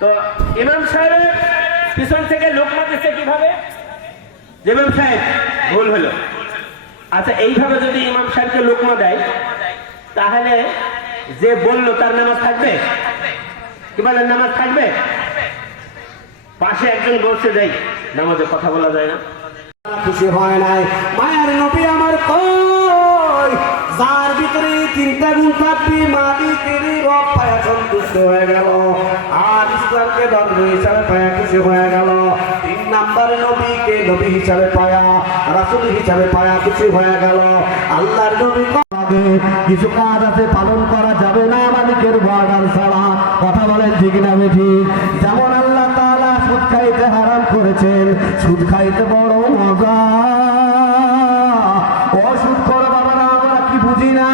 তো ইমাম সাহেবের পিছন থেকে লোকমা দিচ্ছে কিভাবে? যে ইমাম সাহেব ভুল হলো। আচ্ছা, এইভাবে যদি ইমাম সাহেবকে লোকমা দেয় তাহলে যে বললো তার নামাজ থাকবে? কি বলেন, নামাজ থাকবে? পাশে একজন বলছে যাই নামাজে কথা বলা যায় না। খুশি হয় নাই মায়ের নবী আমার কই, যার ভিতরে তিনটা গুণ থাকবে মালিকের রব পায়া সন্তুষ্ট হয়ে গেল, আর ইসলামকে ধর্ম হিসাবে পায়া খুশি হয়ে গেল। 3 নাম্বার নবীকে নবী হিসাবে পায়া, রাসূল হিসাবে পায়া খুশি হয়ে গেল। আল্লাহর নবী কিছু কাজ আছে পালন করা যাবে না মালিকের অর্ডার ছাড়া। কথা বলেন ঠিক না বেঠিক? যেমন আল্লাহ তাআলা সুদ খাইতে হারাম করেছেন, সুদ খাইতে বড় মজা। ও সুদ করে বাবারা, আমরা কি বুঝি না?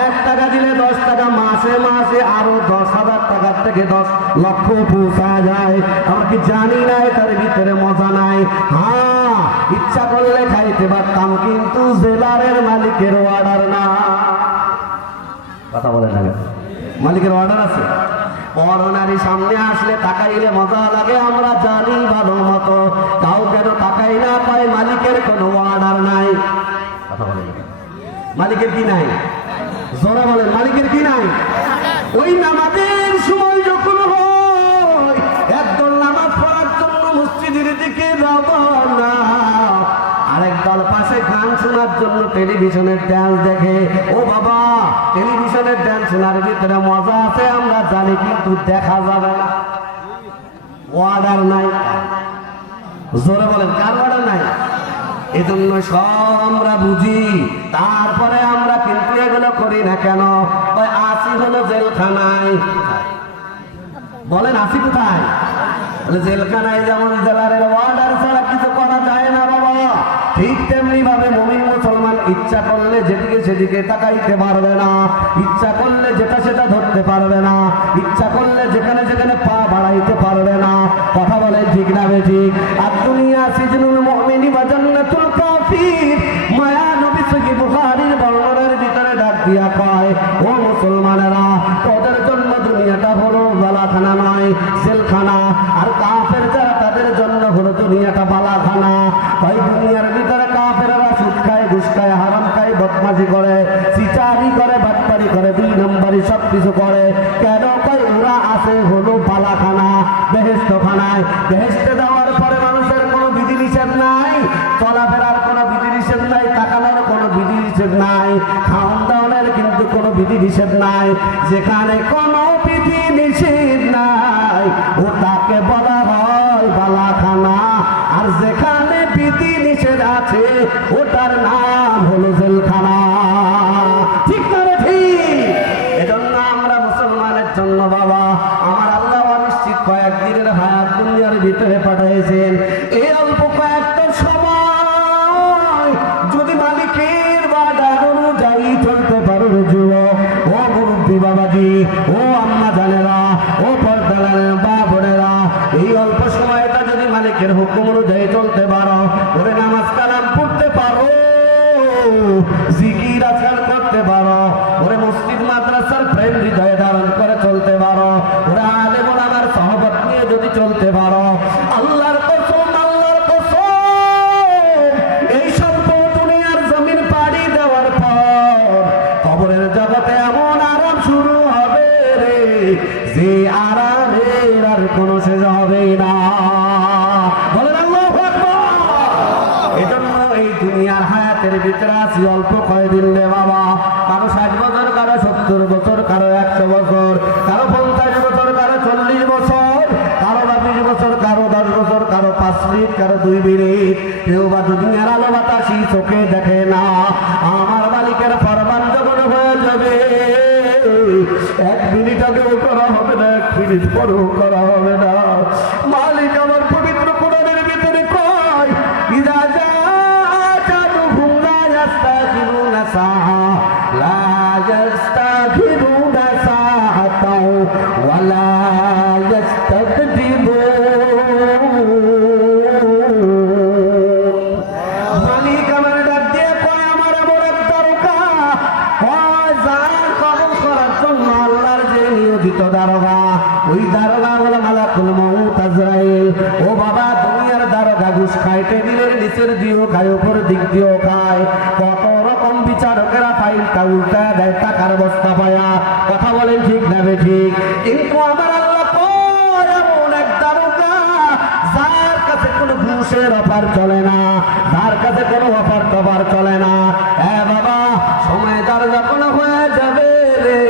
1 টাকা দিলে 10 টাকা, মাসে মাসে আরো 10,000 টাকার থেকে 10 লক্ষ পৌঁছা যায়। আমরা কি জানি না এটার ভিতরে মজা নাই? হ্যাঁ, ইচ্ছা করলে খাইতে পারতাম, কিন্তু জেলারের মালিকের অর্ডার না। কথা বলে না, মালিকের অর্ডার আছে। পরনারী সামনে আসলে তাকাইলে মজা লাগে, আমরা জানি ভালো মতো। তাও কেন তাকাই না? পায় মালিকের কোনো অর্ডার নাই। কথা বলে না, মালিকের কি নাই? জোরে বলেন, মালিকের কি নাই? ওই নামাজের সময় যখন হয়, একদল নামাজ পড়ার জন্য মসজিদের দিকে রওনা, আরেক দল পাশে গান শোনার জন্য টেলিভিশনের ডান্স দেখে। ও বাবা, টেলিভিশনের ডান্স শোনার ভিতরে মজা আছে আমরা জানি, কিন্তু দেখা যাবে না। অর্ডার নাই। জোরে বলেন, কার অর্ডার নাই? এজন্য সব আমরা বুঝি, তারপরে আমরা কিন্তু এগুলো করি না কেন? ওই আসি হলো জেলখানায়। বলেন আসি কোথায়? জেলখানায়। যেমন জেলারের অর্ডার ছাড়া কিছু করা যায় না বাবা, ঠিক তেমনি ভাবে মুমিন মুসলমান ইচ্ছা করলে যেদিকে সেদিকে তাকাইতে পারবে না, ইচ্ছা করলে যেটা সেটা ধরতে পারবে না, ইচ্ছা করলে যেখানে যেখানে পা বাড়াইতে পারবে না। কথা বলে ঠিক না বেঠিক? আর দুনিয়া সিজনুল মুমিনি ওয়া জান্নাতুল কাফির, মায়া নবী সহি বুখারীর বর্ণনার ভিতরে ডাক দিয়া কয়, ও মুসলমানেরা, তোদের জন্য দুনিয়াটা হলো বালাখানা নয়, জেলখানা। আর কাফের যারা, তাদের জন্য হলো দুনিয়াটা বালাখানা। ওই দুনিয়ার ভিতরে কাফেররা সুদ খায়, ঘুষ খায়, হারাম খায়, বদমাশি করে, চিটারি করে, বাটপারি করে, 2 নম্বরই সব কিছু করে। কেন? কয় ওরা আছে হলো বালাখানা, বেহেশতখানায়। বেহেশতে যাওয়ার পরে মানুষের কোনো বিধি নিষেধ নাই, চলাফেরার কোনো বিধি নিষেধ নাই, তাকানোর কোনো বিধি নিষেধ নাই, খাওয়ান দাওয়ানের কিন্তু কোনো বিধি নিষেধ নাই। যেখানে কোনো বিধি নিষেধ নাই ওটাকে বলা হয় বালাখানা, আর যেখানে বিধি নিষেধ আছে ওটার নাম হলো জেলখানা। ঠিক না ঠিক? এজন্য আমরা মুসলমানের জন্য বাবা, আমার আল্লাহ অনিশ্চিত কয়েকদিনের হায়াত দুনিয়ার ভিতরে পাঠাইছেন। এই অল্প কয়েকটা সময় যদি মালিকের অর্ডার অনুযায়ী চলতে পারো রে যুবক, ও মুরব্বী বাবাজি, ও আম্মা জানেরা, ও পর্দার বা বোনেরা, এই অল্প সময়টা যদি মালিকের হুকুম অনুযায়ী চলতে পারো, ওরে নামাজ কালাম পড়তে পারো, জিকির আজকাল করতে পারো, ওরে মসজিদ মাদ্রাসার প্রেম হৃদয়ে ধারণ করে চলতে পারো, ওরে আলেম ওলামার সহবত নিয়ে যদি চলতে পারো, আল্লাহর কসম, আল্লাহর কসম, এই স্বল্প দুনিয়ার জমিন পাড়ি দেওয়ার পর কবরের জগতে এমন আরাম শুরু হবে রে, যে আরামের আর কোনো শেষ হবে না। বলেন আল্লাহু আকবার। এজন্য এই দুনিয়ার হায়াতের ভিতরে আছি অল্প কয়দিন রে বাবা। কারো 60 বছর, কারো 70 বছর, কারো 100 বছর, কারো 50 বছর, কারো 40 বছর, কারো 20 বছর, কারো 10 বছর, কারো 5 মিনিট, কারো 2 মিনিট। কেউ বা দুনিয়ার আলো বাতাসি চোখে দেখে না। আমার মালিকের ফরমান যখন হয়ে যাবে, 1 মিনিট আগেও করা হবে না, 1 মিনিট পরেও করা হবে না। মালিক আমার পবিত্র কোরআনের ভিতরে কয়, ইযা জাআতুহুম লা ইস্তাখিরুনা সাআ, লা ইস্তাখিরুনা সাআতাও ওয়া লা ইস্তাকদিমুন। মালিক আমার ডাক দিয়ে কয়, আমার এমন একটা রোকা, কয় যা কবল করার জন্য আল্লাহর যে নিয়োজিত দারোগা, ওই দারোগা হলো মালাকুল মউত আজরাইল। ও বাবা, দুনিয়ার দারোগা ঘুষ খায়, টেবিলের নিচের দিয়েও খায়, উপর দিক দিয়েও খায়। কত রকম বিচারকেরা ফাইলটা উল্টা দেয় টাকার বস্তা পায়া। কথা বলেন ঠিক না ঠিক? কিন্তু আমার আল্লাহ কয় এমন এক দারোগা যার কাছে কোনো ঘুষের অফার চলে না, যার কাছে কোনো অফার টফার চলে না। হ্যাঁ বাবা, সময় তার যখন হয়ে যাবে রে,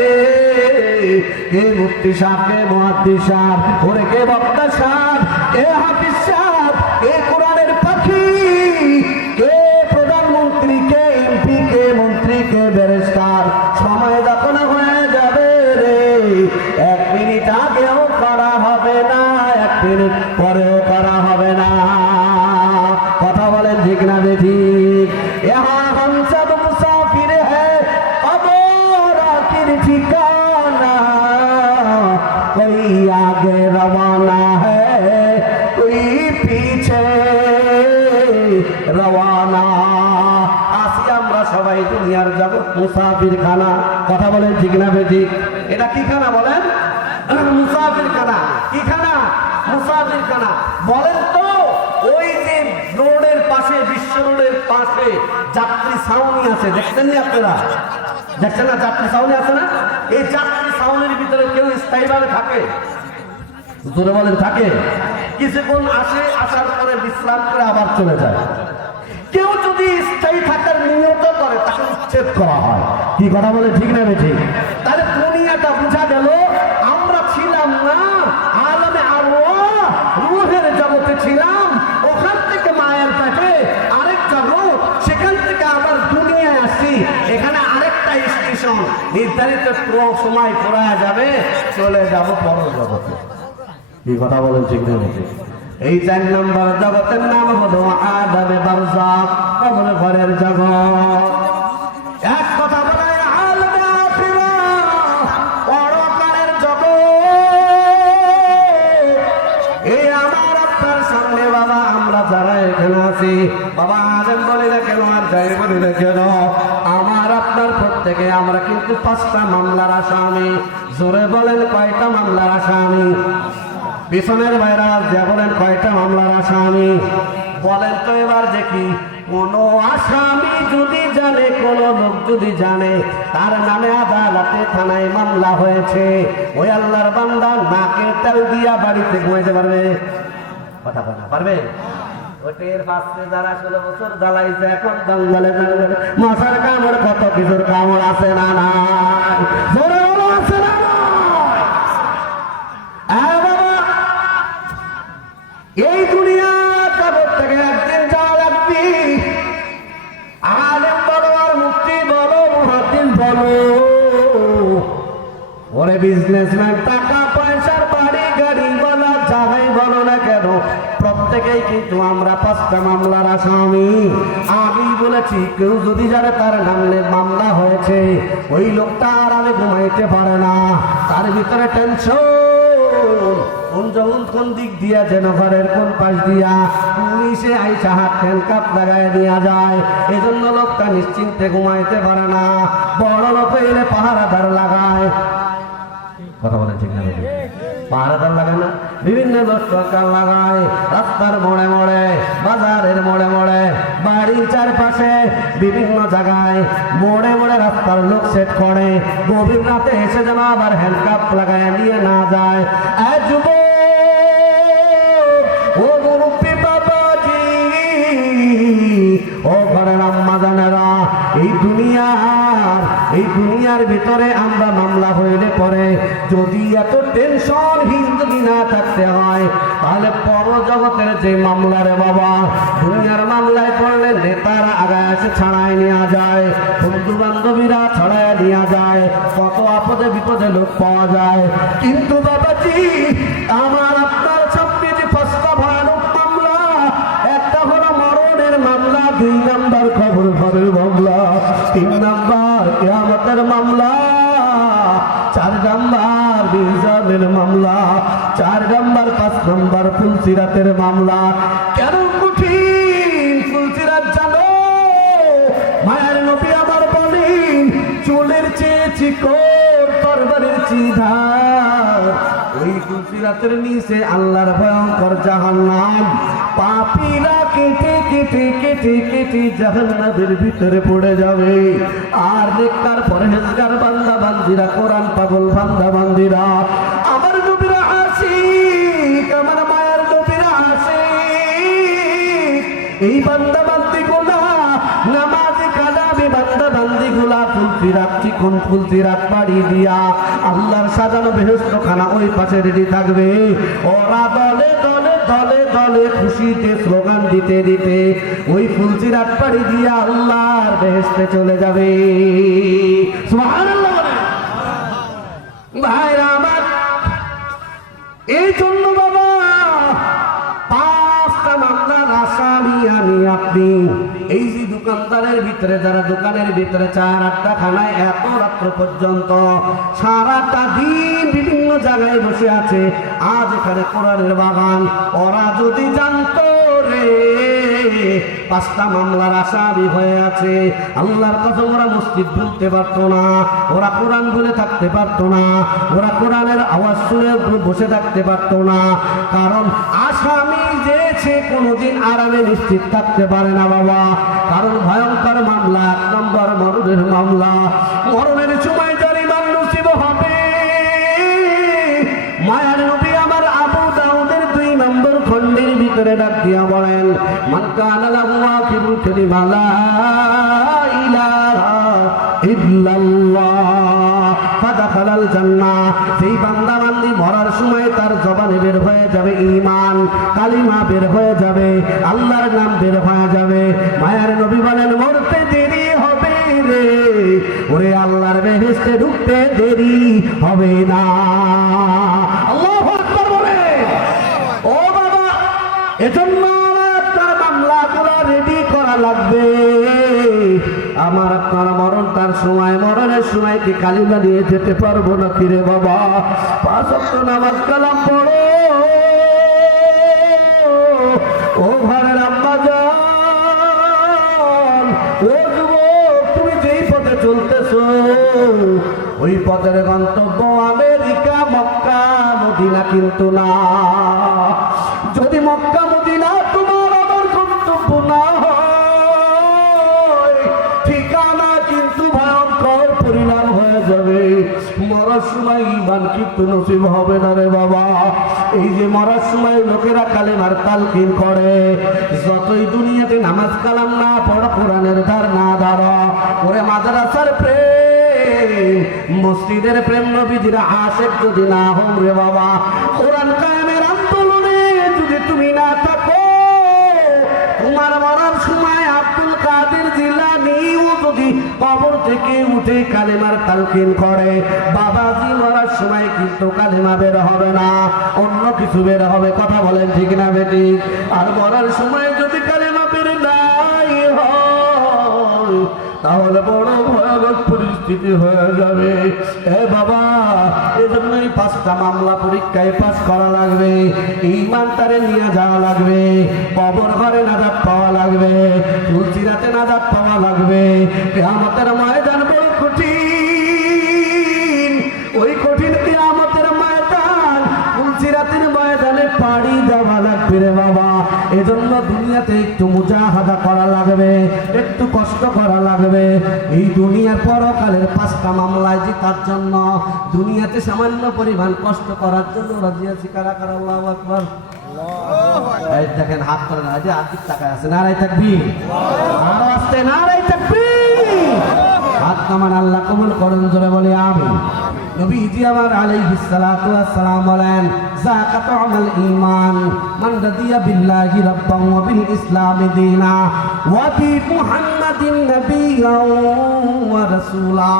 কে মুফতি সাহেব, কে মুহাদ্দিস সাহেব, ওরে কে বক্তা সাহেব, কে হাফিজ সাহেব, কে কোরআনের পাখি, কে প্রধানমন্ত্রী, কে এমপি, কে মন্ত্রী, কে ব্যারিস্টার, সময় যখন হয়ে যাবে রে, 1 মিনিট আগেও করা হবে না, 1 মিনিট পরেও করা হবে না। কথা বলেন ঠিক না ঠিক? यहाँ हम सब मुसाफिर है, कब्र आखिर ठिकाना, कोई आगे रवाना है, कोई पीछे रवाना। আসি আমরা সবাই দুনিয়ার জগৎ মুসাফির খানা। কথা বলেন ঠিক না ঠিক? এটা কি খানা বলেন? মুসাফির খানা। কি খানা? মুসাফির খানা। বলেন তো, ওই যে রোডের পাশে, বিশ্ব রোডের পাশে যাত্রী ছাউনি আছে, দেখছেন না আপনারা? দেখছেন না যাত্রী ছাউনি আছে না? এই যাত্রী ছাউনির ভিতরে কেউ স্থায়ীভাবে থাকে? জোরে বলেন থাকে? কিছুক্ষণ আসে, আসার পরে বিশ্রাম করে আবার চলে যায়। কেউ যদি স্থায়ী থাকার নিয়ত করে তাকে উচ্ছেদ করা হয়। কি কথা বলে ঠিক না ঠিক? তাহলে দুনিয়াটা বুঝা গেল আমরা ছিলাম না আলমে আরওয়াহ, রূহের জগতে ছিলাম, ওখান থেকে মায়ের পেটে আরেক জগৎ, সেখান থেকে আবার দুনিয়ায় আসি, এখানে আরেকটা স্টেশন, নির্ধারিত সময় পড়া যাবে, চলে যাব পর জগতে। কি কথা বলেন ঠিক না ঠিক? এই 4 নম্বর জগতের নাম হলো আদমে বারজাখ, কবর ঘরের জগৎ। এক কথা বলে আলমে আখিরাত, পরকালের জগৎ। এই আমার আপনার সামনে বাবা, আমরা যারা এখানে আছি, বাবা আলেম বলি না কেন, আর যাই বলি না কেন, আমার আপনার প্রত্যেকে আমরা কিন্তু 5টা মামলার আসামি। জোরে বলেন কয়টা মামলার আসামি? পিছনের ভাইরা যা বলেন কয়টা মামলার আসামি বলেন তো এবার দেখি। কোন আসামি যদি জানে, কোন লোক যদি জানে তার নামে আদালতে থানায় মামলা হয়েছে, ওই আল্লাহর বান্দা নাকে তেল দিয়া বাড়িতে ঘুমাইতে পারবে? কথা বলা পারবে? ওটের পাশে যারা 16 বছর জ্বালাইছে, এখন জঙ্গলে জঙ্গলে মশার কামড়, কত কিছুর কামড় আছে না নাই? জোরে বলো আছে না? এই দুনিয়া জগৎ থেকে একদিন যাওয়া লাগবে। আলেম বলো আর মুফতি বলো, মুহাদ্দিস বলো, ওরে বিজনেসম্যান, টাকা পয়সার বাড়ি গাড়ি বলো, যাই বলো না কেন, প্রত্যেকেই কিন্তু আমরা 5টা মামলার আসামি। আমি বলেছি কেউ যদি জানে তার নামে মামলা হয়েছে, ওই লোকটা আর আমি ঘুমাইতে পারে না, তার ভিতরে টেনশন, কোন দিক দিয়া, যেন ঘরের কোন পাশ দিয়া পুলিশে আইসা হাত হ্যান্ডকাপ লাগায় দেওয়া যায়। এজন্য লোকটা নিশ্চিন্তে ঘুমাইতে পারে না। বড় লোক এলে পাহারাদার লাগায়। কথা বলে ঠিক না? পাহারাদার লাগায় না, বিভিন্ন লোক সরকার লাগায়, রাস্তার মোড়ে মোড়ে, বাজারের মোড়ে মোড়ে, বাড়ির চারপাশে, বিভিন্ন জায়গায় মোড়ে মোড়ে রাস্তার লোক সেট করে। গভীর রাতে এসে যেন আবার হ্যান্ডকাপ লাগায় নিয়ে না যায়। ও মুরব্বি বাবাজি, ও ঘরের আম্মা জানেরা, এই দুনিয়ার ভিতরে আমরা মামলা হইলে পরে যদি এত টেনশন হিন্দু না থাকতে হয়, তাহলে পর জগতের যে মামলা রে বাবা, দুনিয়ার মামলায় পড়লে নেতারা আগায় এসে ছাড়াই নেওয়া যায়, বন্ধু বান্ধবীরা ছাড়াই নেওয়া যায়, কত আপদে বিপদে লোক পাওয়া যায়। কিন্তু বাবাজি, আমার আপনার সবচেয়ে 5টা ভয়ানক মামলা, একটা হলো মরণের মামলা, 2 নম্বর খবর ঘরের মামলা, 3 নম্বর কিয়ামতের মামলা, 4 নম্বর মিজানের মামলা, 4 নম্বর 5 নম্বর ফুলসিরাতের মামলা। কেন কঠিন ফুলসিরাত জানো? মায়ের নবী আমার বলেন, চুলের চেয়ে চিকন, তরবারির চেয়ে ধার, ওই ওই ফুলসিরাতের নিচে আল্লাহর ভয়ঙ্কর জাহান্নাম। পাপীরা কেটে কেটে কেটে কেটে জাহান্নামের ভিতরে পড়ে যাবে। আর নেককার পরহেজগার বান্দা বান্দিরা, কোরআন পাগল বান্দা বান্দিরা, আমার নবীরা আশিক, আমার মায়ের নবীরা আশিক, এই বান্দা বান্দি গুলা, নামাজি কালামে বান্দা বান্দি গুলা ফুলসিরাত, চিকন ফুলসিরাত পাড়ি দিয়া আল্লাহর সাজানো বেহেশত খানা ওই পাশে রেডি থাকবে। ওরা দলে দলে দলে দলে খুশিতে স্লোগান দিতে দিতে ওই ফুলসিরাত পাড়ি দিয়া আল্লাহর বেহেশতে চলে যাবে। সুবহানাল্লাহ বলেন। ভাইরা আমার, এই জন্য বাবা পাঁচটা মামলার আসামি আমি আপনি। এই যে দোকানদারের ভিতরে, যারা দোকানের ভিতরে 4-8টা খানায় এত রাত্র পর্যন্ত সারাটা দিন বিভিন্ন জায়গায় বসে আছে, আজ এখানে কোরআনের বাগান, ওরা যদি জানতো রে 5টা মামলার আসামি হয়ে আছে, আল্লাহর কসম ওরা মসজিদ ভুলতে পারতো না, ওরা কোরআন ভুলে থাকতে পারতো না, ওরা কোরআনের আওয়াজ শুনে বসে থাকতে পারতো না। কারণ আসামি যে সে কোনোদিন আরামে নিশ্চিত থাকতে পারে না বাবা। কারণ ভয়ঙ্কর মামলা, 1 নম্বর মরণের মামলা। মরণের সময় যার ইমান নসিব হবে, মায়ার নবী আমার আবু দাউদের 2 নম্বর খণ্ডের ভিতরে ডাক দিয়া বলেন, মান কানা লাহু আখিরু কালিমা লা ইলাহা ইল্লাল্লাহ ফাদাখালাল জান্নাহ। সেই বান্দা বান্দি মরার সময় তার জবানে বের হয়ে যাবে ঈমান, কালিমা বের হয়ে যাবে, আল্লাহর নাম বের হয়ে যাবে। মায়ার নবী বলেন, মরতে দেরি হবে রে, ওরে আল্লাহর বেহেশতে ঢুকতে দেরি হবে না। আল্লাহু আকবার বলে। ও বাবা, এজন্য আপনার মামলাগুলো রেডি করা লাগবে। আমার আপনার মরণ তার সময়, মরণের সময় কি কালিমা নিয়ে যেতে পারবো না কিরে বাবা? 5 ওয়াক্ত নামাজ কালাম পড়ো। ও ঘরের আম্মা জান, ও যুবক, তুমি যেই পথে চলতেছো ওই পথের গন্তব্য আমেরিকা, মক্কা, মদিনা কিন্তু না। যদি মক্কা মদিনা তোমার আমার গন্তব্য না হয়, ঠিকানা কিন্তু ভয়ঙ্কর পরিণাম হয়ে যাবে। মরার সময় ঈমান কিন্তু নসিব হবে না রে বাবা। এই যে মরার সময় লোকেরা কালেমার তালকিন করে, যতই দুনিয়াতে নামাজ কালাম না পড়ো, কোরআনের ধার না দাঁড়া, ওরে মাদ্রাসার প্রেম, মসজিদের প্রেম, নবীজির আশিক যদি না হও রে বাবা, কোরআন কায়েমের আন্দোলনে যদি তুমি না থাকো, তোমার মরার সময় আব্দুল কাদের জিলানীও যদি কবর থেকে উঠে কালেমার তালকিন করে, বাবাজি মরার সময় কিন্তু কালেমা বের হবে না, অন্য কিছু বের হবে। কথা বলেন ঠিক না বেটি? আর মরার সময় যদি কালেমা বের নাই হয়, তাহলে বড় ভয়াবহ পরিস্থিতি হয়ে যাবে। এ বাবা, এজন্যই 5টা মামলা পরীক্ষায় পাস করা লাগবে, ঈমানটারে নিয়ে যাওয়া লাগবে, কবর ঘরে নাজাত পাওয়া লাগবে, ফুলসিরাতে নাজাত পাওয়া লাগবে। কিয়ামতের ময়দান বড় কঠিন, ওই কঠিন কিয়ামতের ময়দান ফুলসিরাতের ময়দানে পাড়ি দেওয়া লাগবে রে বাবা। এজন্য দুনিয়াতে একটু মুজাহাদা করা লাগবে, একটু কষ্ট করা লাগবে। এই দুনিয়ার পরকালের 5টা মামলায় জেতার জন্য দুনিয়াতে সামান্য পরিমাণ কষ্ট করার জন্য রাজি আছি। কারা কারা? আল্লাহু আকবার। এই দেখেন, হাত করে না, যে আর্থিক টাকায় আছে, নারাই তাকবীর, আরো আসতে নারাই তাকবীর। হাত কামান, আল্লাহ কবুল করেন, জোরে বলি আমিন। নবীজি আমার আলাইহিস সালাতু ওয়াস সালাম বলেন, যাকা তু'মাল ঈমান মান রাদিয়া বিল্লাহি রাব্বান ওয়া বিল ইসলামি দীনা ওয়া বি মুহাম্মাদিন নাবিয়্যান ওয়া রাসূলা।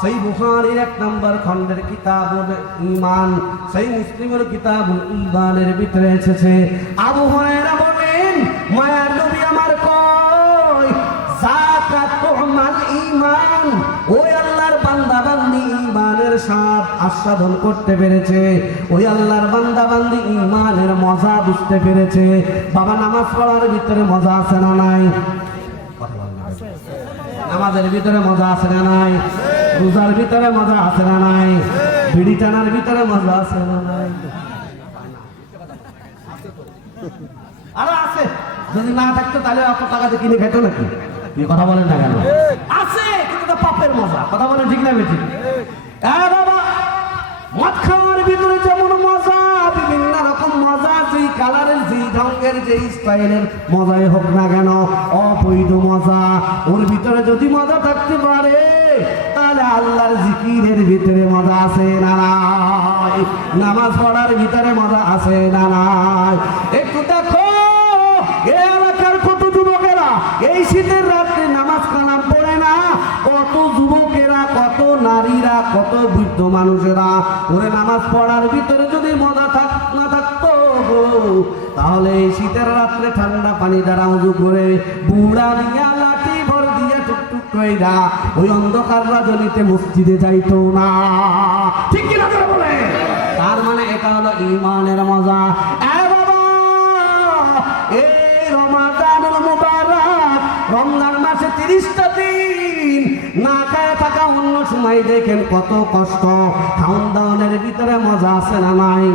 সহিহ বুখারীর 1 নম্বর খণ্ডের কিতাবুল ঈমান, সহিহ মুসলিমের কিতাবুল ঈমানের ভিতরে এসেছে। আবু হুরায়রা বলেন, মায়ার নবী আমার কয়, যাকা তু'মাল ঈমান, ওই আল্লাহর বান্দা বান্দি ঈমানের স্বাদ আস্বাদন করতে পেরেছে, ওই আল্লাহর বান্দা বান্দি ঈমানের মজা বুঝতে পেরেছে। বাবা, নামাজ পড়ার ভিতরে মজা আছে না নাই? নামাজের ভিতরে মজা আছে না নাই? রোজার ভিতরে মজা আছে না নাই? বিড়ি টানার ভিতরে মজা আছে না নাই? আরে আছে, যদি না থাকতো তাহলে অত টাকা দিয়ে কিনে খেতো নাকি? এই কথা বলেন না কেন? আছে, কিন্তু তো পাপের মজা। কথা বলেন ঠিক না বেঠিক? বাবা, মদ খাওয়ার ভিতরে যেমন মজা, বিভিন্ন রকম মজা, যেই কালারের, যেই ঢঙ্গের, যেই স্টাইলের মজাই হোক না কেন, অবৈধ মজা। ওর ভিতরে যদি মজা থাকতে পারে, তাহলে আল্লাহর জিকিরের ভিতরে মজা আছে না নাই? নামাজ পড়ার ভিতরে মজা আছে না নাই? একটু দেখো এই এলাকার কত যুবকেরা এই শীতের রাত্রে নামাজ কালাম পড়ে না, কত যুবকেরা, কত নারীরা, কত বৃদ্ধ মানুষেরা। ওরে নামাজ পড়ার ভিতরে যদি মজা না থাকতো গো, তাহলে এই শীতের রাত্রে ঠান্ডা পানি দ্বারা উজু করে বুড়া দিয়া লাঠি ভর দিয়ে টুকটুক কইরা ওই অন্ধকার রাজনীতে মসজিদে যাইতো না। ঠিক কিনা করে বলে? তার মানে এটা হলো ঈমানের মজা। বাবা, এই রমাদানুল মুবারক, রমজান মাসে 30টা দিন না খায় থাকা, অন্য সময় দেখেন কত কষ্ট। খাওন দাওয়ানের ভিতরে মজা আছে না নাই?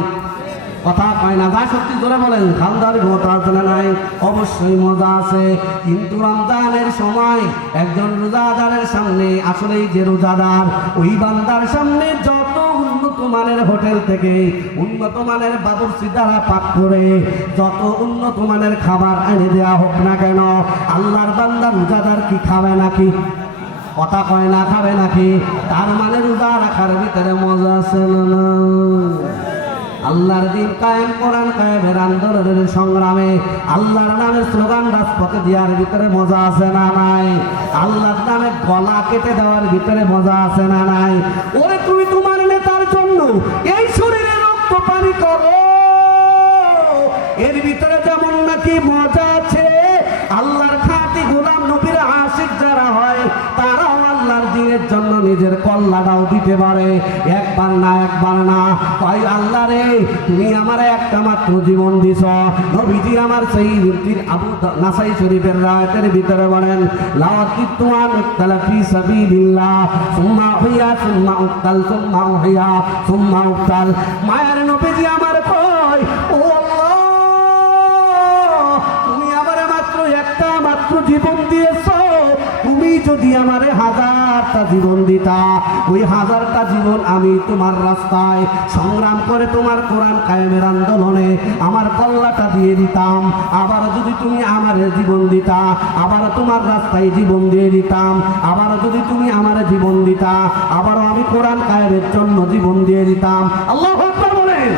কথা কয় না, যা সত্যি ধরে বলেন, খাওন দাওয়ানের মজা আছে না নাই? অবশ্যই মজা আছে। কিন্তু রমজানের সময় একজন রোজাদারের সামনে, আসলেই যে রোজাদার, ওই বান্দার সামনে যত উন্নত মানের হোটেল থেকে উন্নত মানের বাবুর্চি দ্বারা পাক করে যত উন্নত মানের খাবার এনে দেওয়া হোক না কেন, আল্লাহর বান্দা রোজাদার কি খাবে নাকি? কথা কয় না, খাবে নাকি? তার মানে রোজা রাখার ভিতরে মজা আছে না? আল্লাহর দিন কায়েম, কোরআন কায়েমের আন্দোলনের সংগ্রামে আল্লাহর নামে স্লোগান রাজপথে দেওয়ার ভিতরে মজা আছে না নাই? আল্লাহর নামে গলা কেটে দেওয়ার ভিতরে মজা আছে না নাই? ওরে তুমি তোমার নেতার জন্য এই শরীরে রক্ত পানি করো, এর ভিতরে যেমন নাকি মজা আছে, আল্লাহর খাঁটি গোলাম নবীর আশিক যারা হয়, তারাও আল্লাহর দিনের জন্য নিজের কল্লাটাও দিতে পারে। একবার না, একবার না, কয় আল্লাহ রে, তুমি আমার একটা মাত্র জীবন দিছ। নবীজি আমার সেই আবু নাসাই শরীফের রায়াতের ভিতরে বলেন, লাওয়াকিতু আন উক্তালা ফি সাবিলিল্লাহ সুম্মা উহিয়া সুম্মা উক্তাল সুম্মা উহিয়া সুম্মা উক্তাল। মায়ের নবীজি আমার কয়, ও আল্লাহ, তুমি আমারে মাত্র একটা মাত্র জীবন দিয়েছ, তুমি যদি আমারে 1000টা জীবন দিতা, ওই 1000টা জীবন আমি তোমার রাস্তায় সংগ্রাম করে তোমার কোরআন কায়েমের আন্দোলনে আমার কল্লাটা দিয়ে দিতাম। আবার যদি তুমি আমারে জীবন দিতা, আবার তোমার রাস্তায় জীবন দিয়ে দিতাম। আবার যদি তুমি আমারে জীবন দিতা, আবারও আমি কোরআন কায়েমের জন্য জীবন দিয়ে দিতাম। আল্লাহু আকবার বলেন।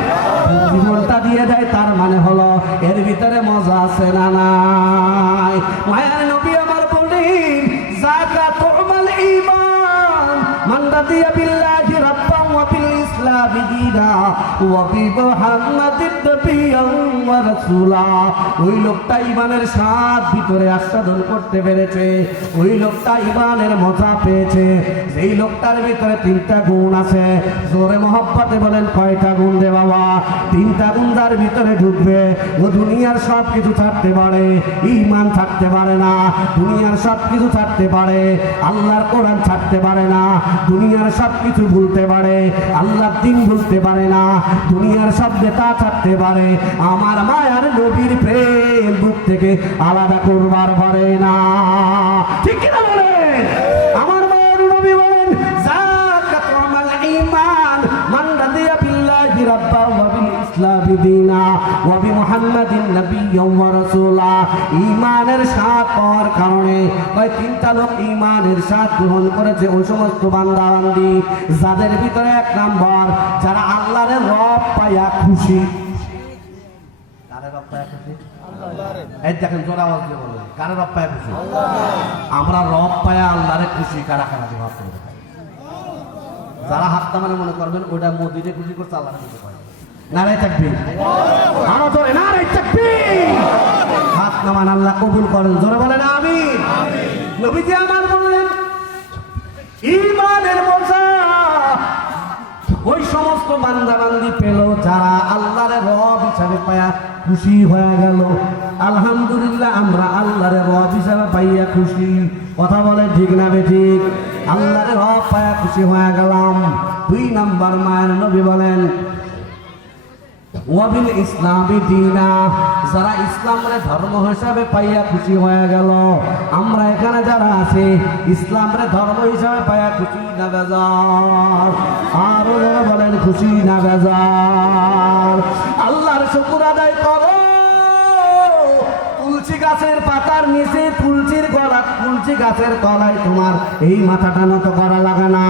জীবনটা দিয়ে দেয়, তার মানে হলো এর ভিতরে মজা আছে না নাই? মায়ার নবী আমার বলেন, যাকাতুল ঈমান মান রাদিয়া বিল্লাহি রাব্বান ওয়া বিল ইসলামি দীনা ওয়া বি মুহাম্মাদিন নাবিয়্যান ওয়া রাসূলা। ওই লোকটা ঈমানের স্বাদ ভিতরে আস্বাদন করতে পেরেছে, ওই লোকটা ঈমানের মজা পেয়েছে। যেই লোকটার ভিতরে 3টা গুণ আছে, জোরে মহব্বতে বলেন কয়টা গুণ রে বাবা? 3টা গুণ যার ভিতরে ঢুকবে, ও দুনিয়ার সব কিছু ছাড়তে পারে, ঈমান ছাড়তে পারে না। দুনিয়ার সব কিছু ছাড়তে পারে, আল্লাহর কোরআন ছাড়তে পারে না। দুনিয়ার সব কিছু ভুলতে পারে, আল্লাহর দ্বীন ভুলতে পারে না। দুনিয়ার সব নেতা ছাড়তে পারে, আমার মায়ার নবীর প্রেম বুক থেকে আলাদা করবার পারে না। ঠিক কিনা বলেন? আমার মায়ার নবী বলেন, যাকাতুল ঈমান মান রাদিয়া বিল্লাহি রাব্বান ওয়া বিল ইসলামি দীনা ওয়া বি মুহাম্মাদিন নাবিয়্যান ওয়া রাসূলা। ঈমানের স্বাদ পাওয়ার কারণে ওই 3টা লোক ঈমানের স্বাদ গ্রহণ করেছে, ওই সমস্ত বান্দা বান্দি যাদের ভিতরে 1 নাম্বার, যারা আল্লাহর রব পায়া খুশি। কারে রব পায়া খুশি? আল্লাহর। এই দেখেন, জোরে আওয়াজ দিয়ে বলেন, কারে রব পায়া খুশি? আমরা রব পায়া আল্লাহরে খুশি কারা কারা জবাব করে দেখাই। যারা হাতটা মানে মনে করবেন ওটা মোদিরে খুশি করছে, আল্লাহরে খুশি করে। নারায়ে তাকবীর, আরো জোরে নারায়ে তাকবীর। হাত নামান, আল্লাহ কবুল করেন, জোরে বলেন আমিন। নবীজি আমার বললেন, ঈমানের মজা ওই সমস্ত বান্দা বান্দি পেল যারা আল্লাহর রব হিসাবে পায়া খুশি হয়ে গেল। আলহামদুলিল্লাহ, আমরা আল্লাহর রব হিসাবে পাইয়া খুশি। কথা বলে ঠিক না বেঠিক? আল্লাহর রব পায়া খুশি হয়ে গেলাম। 2 নাম্বার মায়ের নবী বলেন ওয়াবিল ইসলামী দীনা, যারা ইসলামের ধর্ম হিসাবে পাইয়া খুশি হয়ে গেল। আমরা এখানে যারা আছি ইসলামের ধর্ম হিসাবে পাইয়া খুশি না বেজার? আরো যারা বলেন খুশি না বেজার? আল্লাহর শুকর আদায় করো। তুলসী গাছের পাতার নিচে তুলসীর গলা, তুলসী গাছের তলায় তোমার এই মাথাটা নত করা লাগে না।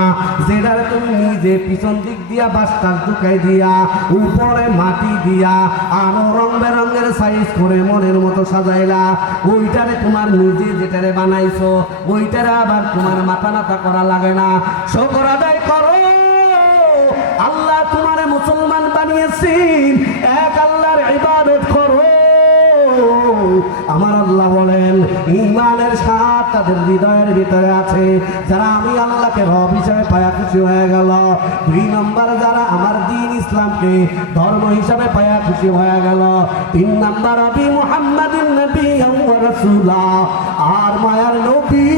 যেটারে তুমি নিজে পিছন দিক দিয়া বাসটার ঢুকাই দিয়া উপরে মাটি দিয়া আরো রং বেরঙের সাইজ করে মনের মতো সাজাইলা, ওইটারে তোমার নিজে যেটারে বানাইছো ওইটারে আবার তোমার মাথা নাতা করা লাগে না। শুকর আদায় করো। আল্লাহ তোমারে মুসলমান বানিয়েছেন, এক আল্লাহর ইবাদত করো। আমার আল্লাহ বলেন ঈমানের স্বাদ তাদের হৃদয়ের ভিতরে আছে, যারা আমি আল্লাহকে রব হিসেবে পায়া খুশি হয়ে গেল। 2 নম্বর যারা আমার দ্বীন ইসলামকে ধর্ম হিসেবে পায়া খুশি হয়ে গেল। 3 নম্বর নবী মুহাম্মাদুন নবিয়্যান ওয়া রাসূলা, আর মায়ার নবী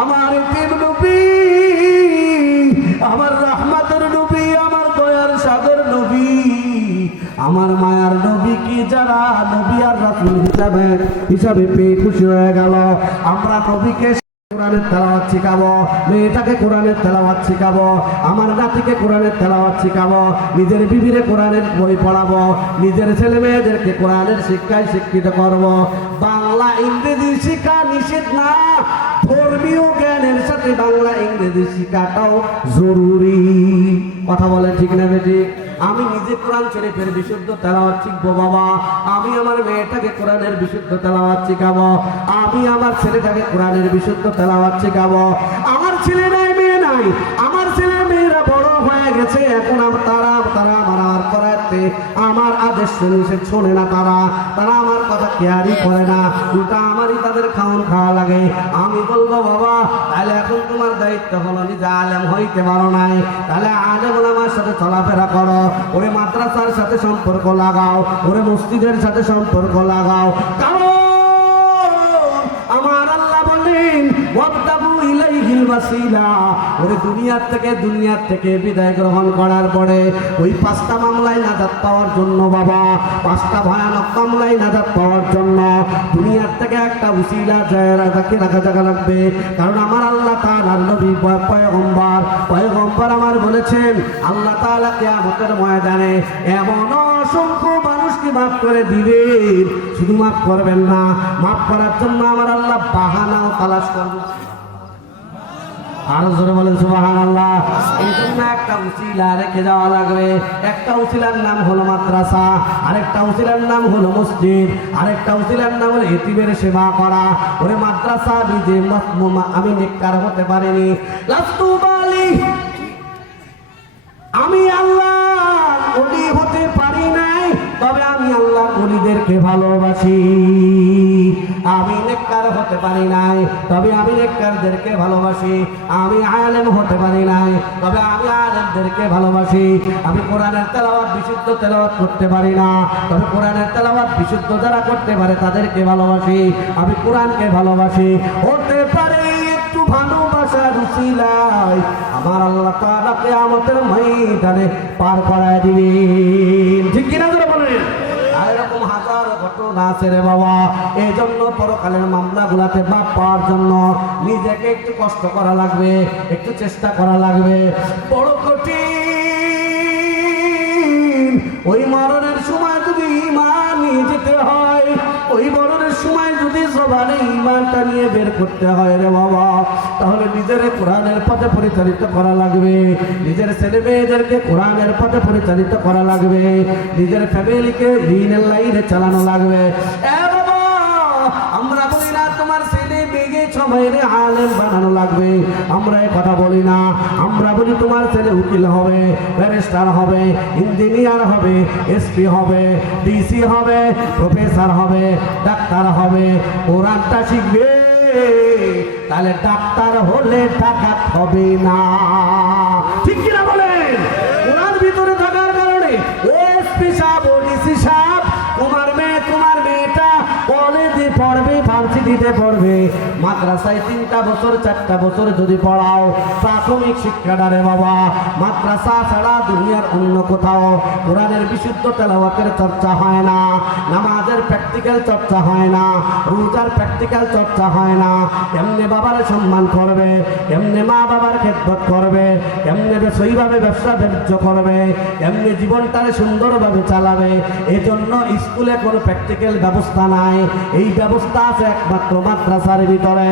আমার প্রিয় নবী, আমার রহমতের নবী, আমার দয়ার সাগর নবী, আমার মায়ার নবী কি যারা নবী আর রাসূল হিসাবে পেয়ে খুশি হয়ে গেল। আমরা নবীকে কোরআনের তেলাওয়াত শিখাবো, মেয়েটাকে কোরআনের তেলাওয়াত শিখাবো, আমার নাতিকে কোরআনের তেলাওয়াত শিখাবো, নিজের বিবিরে কোরআনের বই পড়াবো, নিজের ছেলে মেয়েদেরকে কোরআনের শিক্ষায় শিক্ষিত করব। বাংলা ইংরেজি শিক্ষা নিষেধ না, ধর্মীয় জ্ঞানের সাথে বাংলা ইংরেজি শিক্ষাটাও জরুরি। কথা বলে ঠিক না বেটি? আমি নিজে কোরআন শরীফের বিশুদ্ধ তেলাওয়াত শিখবো বাবা, আমি আমার মেয়েটাকে কোরআনের বিশুদ্ধ তেলাওয়াত শিখাবো, আমি আমার ছেলেটাকে কোরআনের বিশুদ্ধ তেলাওয়াত শিখাবো। আমার ছেলে নাই মেয়ে নাই, আমার ছেলে মেয়েরা বড় হয়ে গেছে, এখন তারা আমার করাতে আমার আদেশ নিষেধ শোনে না, তারা আমার কথা কেয়ারই করে না, উল্টা আমারই তাদের খাওয়া লাগে। আমি বলবো বাবা তাহলে এখন তোমার দায়িত্ব হলো নিজে আলেম হইতে পারো নাই, তাহলে আলেম ওলামার সাথে চলাফেরা করো, ওরে মাদ্রাসার সাথে সম্পর্ক লাগাও, ওরে মসজিদের সাথে সম্পর্ক লাগাও। কারণ আমার আল্লাহ বলেন ওয়াবতাগু ইলাইহিল ওয়াসিলা, ওরে দুনিয়ার থেকে বিদায় গ্রহণ করার পরে ওই 5টা মামলায় নাজাত পাওয়ার জন্য বাবা, 5টা ভয়ানক মামলায় নাজাত পাওয়ার জন্য দুনিয়ার থেকে একটা উসিলা জায়গাকে রাখা জায়গা লাগবে। কারণ আমার আল্লাহ তাআলার নবী পয়গম্বর আমার বলেছেন আল্লাহ তাআলা কিয়ামতের ময়দানে এমন অসংখ্য মানুষকে মাফ করে দিবেন, শুধু মাফ করবেন না, মাফ করার জন্য আমার আল্লাহ বাহানাও তালাশ করবেন। আরো জোরে বলেন সুবহানাল্লাহ। এই জন্য একটা উসিলা রেখে যাওয়া লাগবে। একটা উসিলার নাম হলো মাদ্রাসা, আরেকটা উসিলার নাম হলো মসজিদ, আরেকটা উসিলার নাম হলো এতিমের সেবা করা। ওরে মাদ্রাসা নিজে আমি নেককার হতে পারিনি, লাস্তু বালি, আমি আল্লাহ ওলি হতে পারি নাই, তবে আমি আল্লাহ ওলিদেরকে ভালোবাসি। আমি নেককার হতে পারি নাই, তবে আমি নেককারদেরকে ভালোবাসি। আমি আলেম হতে পারি নাই, তবে আমি আলেমদেরকে ভালোবাসি। আমি কোরআনের তেলাওয়াত বিশুদ্ধ তেলাওয়াত করতে পারি না, তবে কোরআনের তেলাওয়াত বিশুদ্ধ যারা করতে পারে তাদেরকে ভালোবাসি। আমি কোরআনকে ভালোবাসি। হতে পারে একটু ভালোবাসার উসিলায় আমার আল্লাহ তাআলা কিয়ামতের ময়দানে পার করায় দিবেন। ঠিক কিনা জোরে বলেন? এরকম হাজার ঘটনা আছে রে বাবা। এই জন্য পরকালের মামলাগুলাতে বাপ পাওয়ার জন্য নিজেকে একটু কষ্ট করা লাগবে, একটু চেষ্টা করা লাগবে। বড় কঠিন। ওই মরণের সময় যদি ঈমান নিয়ে যেতে হয়, ওই মরণের সময় যদি জবানে ঈমানটা নিয়ে বের করতে হয় রে বাবা, তাহলে নিজের কোরআনের পথে পরিচালিত করা লাগবে, নিজের ছেলে মেয়েদেরকে কোরআনের পথে পরিচালিত করা লাগবে, নিজের ফ্যামিলিকে দ্বীনের লাইনে চালানো লাগবে। আমরা বলি না তোমার ছেলে মেয়ে সবাইরে আলেম বানানো লাগবে, আমরা এই কথা বলি না। আমরা বলি তোমার ছেলে উকিল হবে, ব্যারিস্টার হবে, ইঞ্জিনিয়ার হবে, এসপি হবে, ডিসি হবে, প্রফেসর হবে, ডাক্তার হবে। কোরআনটা শিখবে, তাহলে ডাক্তার হলে টাকা হবে না। ঠিক কিনা বলেন? কোরআন ভিতরে থাকার কারণে এসপি সাহেব, ডিসি সাহেব, তোমার মেয়েটা কলেজে পড়বে, ভার্সিটিতে পড়বে, মাদ্রাসায় 3টা বছর 4টা বছর যদি পড়াও, প্রাথমিক শিক্ষাটা রে বাবা, মাদ্রাসা ছাড়া দুনিয়ার অন্য কোথাও কোরআনের বিশুদ্ধ তেলাওয়াতের চর্চা হয় না, নামাজের প্র্যাকটিক্যাল চর্চা হয় না, রোজার প্র্যাকটিক্যাল চর্চা হয় না। এমনি বাবার সম্মান করবে, এমনি মা বাবার খেদমত করবে, এমনি সইভাবে ব্যবসা বাণিজ্য করবে, এমনি জীবনটারে সুন্দরভাবে চালাবে। এজন্য স্কুলে কোনো প্র্যাকটিক্যাল ব্যবস্থা নাই, এই ব্যবস্থা আছে একমাত্র মাদ্রাসার ভিতরে।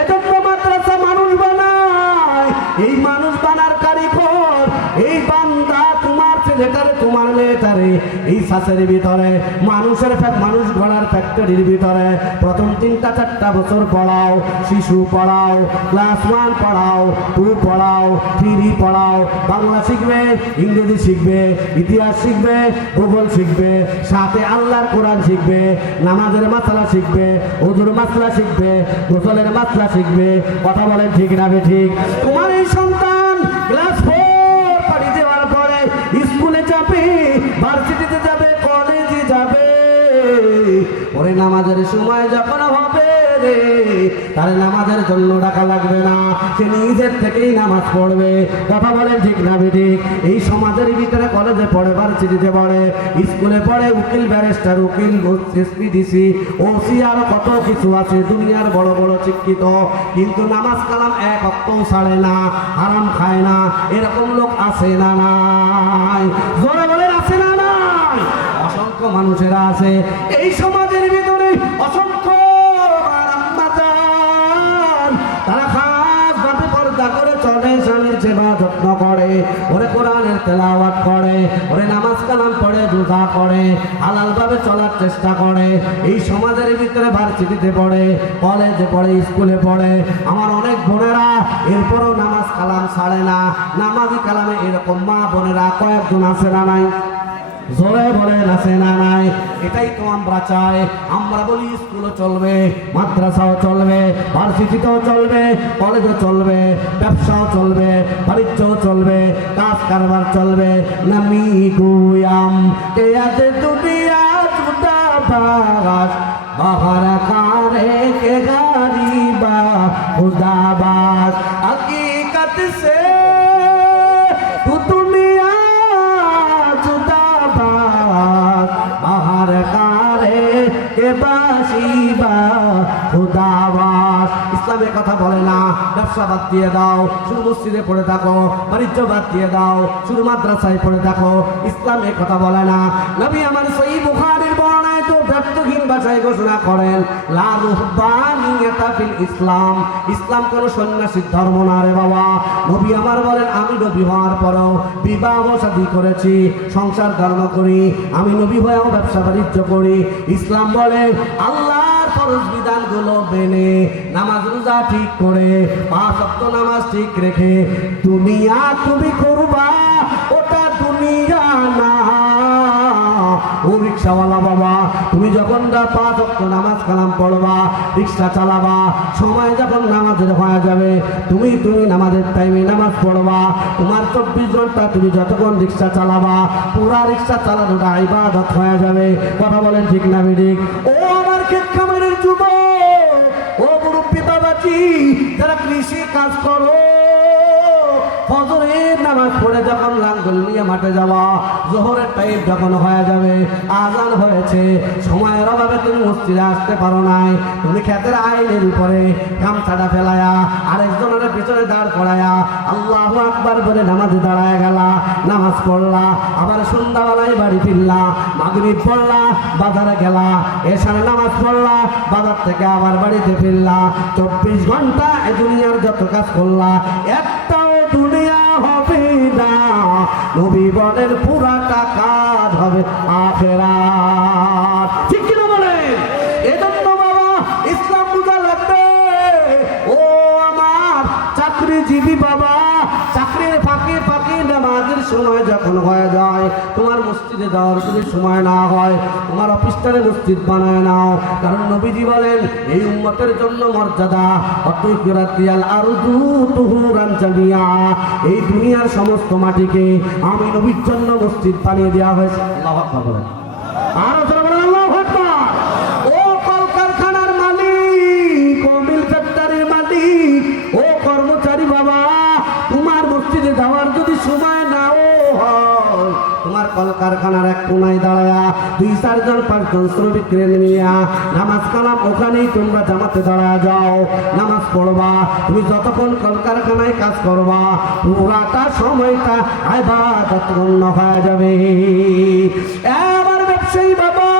এজন্য মাদ্রাসা মানুষ বানায়, এই মানুষ বানার কারিগর এই বান্দা তোমার ছেলেটারে তোমার মেয়েটারে এই শ্বাসের ভিতরে মানুষ গড়ার ফ্যাক্টরির ভিতরে প্রথম 3টা 4টা বছর পড়াও, শিশু পড়াও, ক্লাস 1 পড়াও, 2 পড়াও, 3 পড়াও, বাংলা শিখবে, ইংরেজি শিখবে, ইতিহাস শিখবে, ভূগোল শিখবে, সাথে আল্লাহর কোরআন শিখবে, নামাজের মাসলা শিখবে, ওযুর মাসলা শিখবে, গোসলের মাসলা শিখবে। কথা বলেন ঠিক না ঠিক? তোমার এই সন্তান ক্লাস 4 পড়ি দেওয়ার পরে স্কুলে যাবে, ভার্সিটিতে যাবে, কলেজে যাবে, পরে নামাজের সময় যখন হবে রে, তাহলে নামাজের জন্য ডাকা লাগবে না, সে নিজের থেকেই নামাজ পড়বে। কথা বলেন ঠিক না ঠিক? এই সমাজের ভিতরে কলেজে পড়ে, ভার্সিটিতে পড়ে, স্কুলে পড়ে, উকিল, ব্যারিস্টার, উকিল, এসপিডিসি, ওসি, আর কত কিছু আছে দুনিয়ার বড় বড় শিক্ষিত, কিন্তু নামাজ কালাম এক ওয়াক্তও ছাড়ে না, হারাম খায় না। এরকম লোক আছে না নাই? জোরে বলেন আছে না নাই? অসংখ্য মানুষেরা আছে এই সমাজের ভিতরে, অসংখ্য তারা খাস ভাবে পর্দা করে চলে, স্বামীর সেবা যত্ন করে, ওরে কোরআনের তেলাওয়াত করে, ওরে নামাজ কালাম পড়ে, রোজা করে, হালাল ভাবে চলার চেষ্টা করে। এই সমাজের ভিতরে ভার্সিটিতে পড়ে, কলেজে পড়ে, স্কুলে পড়ে, আমার অনেক বোনেরা এরপরও নামাজ কালাম ছাড়ে না। নামাজি কালামে এরকম মা বোনেরা কয়েকজন আছে না নাই? জোরে বলেন আছে না নাই? এটাই তো আমরা চাই। আমরা বলি স্কুলও চলবে, মাদ্রাসাও চলবে, ভার্সিটিতেও চলবে, কলেজও চলবে, ব্যবসাও চলবে, বাণিজ্যও চলবে, কাজ কারবার চলবে। নামি গুয়াম কে আজ দুনিয়া জুদা বাস বাহার কারে কে গরিবা খুদাবাস হकीकत से तू दुनिया ইসলামের কথা বলে না, ব্যবসা বাদ দিয়ে দাও, শুধু মসজিদে পড়ে থাকো, বাণিজ্য বাদ দিয়ে দাও, শুধু মাদ্রাসায় পড়ে থাকো। ইসলামের কথা বলে না। নবী আমার সহিহ বুখারীর বর্ণনায় তো ব্যর্থহীন ভাষায় ঘোষণা করেন, লা রুহবানিয়াতা ফিল ইসলাম, ইসলাম কোনো সন্ন্যাসীর ধর্ম না রে বাবা। নবী আমার বলেন, আমি নবী হওয়ার পরেও বিবাহ শাদী করেছি, সংসার ধর্ম করি, আমি নবী হয়েও ব্যবসা বাণিজ্য করি। ইসলাম বলে আল্লাহর ফরজ বিধানগুলো মেনে, নামাজ রোজা ঠিক করে, 5 ওয়াক্ত নামাজ ঠিক রেখে দুনিয়া তুমি করবা, ওটা দুনিয়া না। ও রিক্সাওয়ালা বাবা, তুমি যখন 5 ওয়াক্ত নামাজ কালাম পড়বা, রিক্সা চালাবা, সময় যখন নামাজের হয়ে যাবে, তুমি নামাজের টাইমে নামাজ পড়বা। তোমার 24 ঘন্টা তুমি যতক্ষণ রিক্সা চালাবা, পুরা রিক্সা চালানোটা ইবাদত হয়ে যাবে। কথা বলেন ঠিক না ঠিক? ও আমার ক্ষেত খামারের যুবক, ও মুরব্বী বাবাজি, যারা কৃষি কাজ করো, ফজরের নামাজ পড়ে যখন লাঙ্গল নিয়ে মাঠে যাওয়া, জোহরের টাইম যখন হয়ে যাবে, আজান হয়েছে, সময়ের অভাবে তুমি মসজিদে আসতে পারো নাই, তুমি ক্ষেতের আইনের উপরে গামছাটা ফেলায়া আরেকজনের পিছনে দাঁড় করায়া আল্লাহু আকবার বলে নামাজে দাঁড়ায় গেলা, নামাজ পড়লা, আবার সন্ধ্যাবেলায় বাড়ি ফিরলা, মাগরিব পড়লা, বাজারে গেলা, এশার নামাজ পড়লা, বাজার থেকে আবার বাড়িতে ফিরলা। 24 ঘন্টা এই দুনিয়ার যত কাজ করলা, একটাও দুনিয়া হবে না। নবী বলেন পুরাটা কাজ হবে আখিরাত। ঠিক কিনা বলেন? এজন্য বাবা ইসলাম বুঝা লাগবে। ও আমার চাকরিজীবী বাবা, চাকরির ফাঁকে ফাঁকে নামাজের সময় যখন হয়ে যায়, তোমার মসজিদে যাওয়ার যদি সময় না হয়, তোমার অফিসটারে মসজিদ বানায় নাও। কারণ নবীজি বলেন এই উম্মতের জন্য মর্যাদা, অতঃকিরাতিয়াল আরদু তুহুরান জামিয়া, এই দুনিয়ার সমস্ত মাটিকে আমি নবীর জন্য মসজিদ বানিয়ে দেওয়া হয়েছে। আল্লাহু আকবার বলেন, আর বলেন আল্লাহু আকবার। ও কলকারখানার মালিক, ও মিল ফ্যাক্টরি কলকারখানার এক কোনায় দাঁড়ায়া 2-4 জন 5 জন শ্রমিককে নিয়া নামাজ কালাম ওখানেই তোমরা জামাতে দাঁড়া যাও, নামাজ পড়বা। তুমি যতক্ষণ কলকারখানায় কাজ করবা পুরাটা সময়টা ইবাদত গণ্য হয়ে যাবে। এবার ব্যবসায়ী বাবা,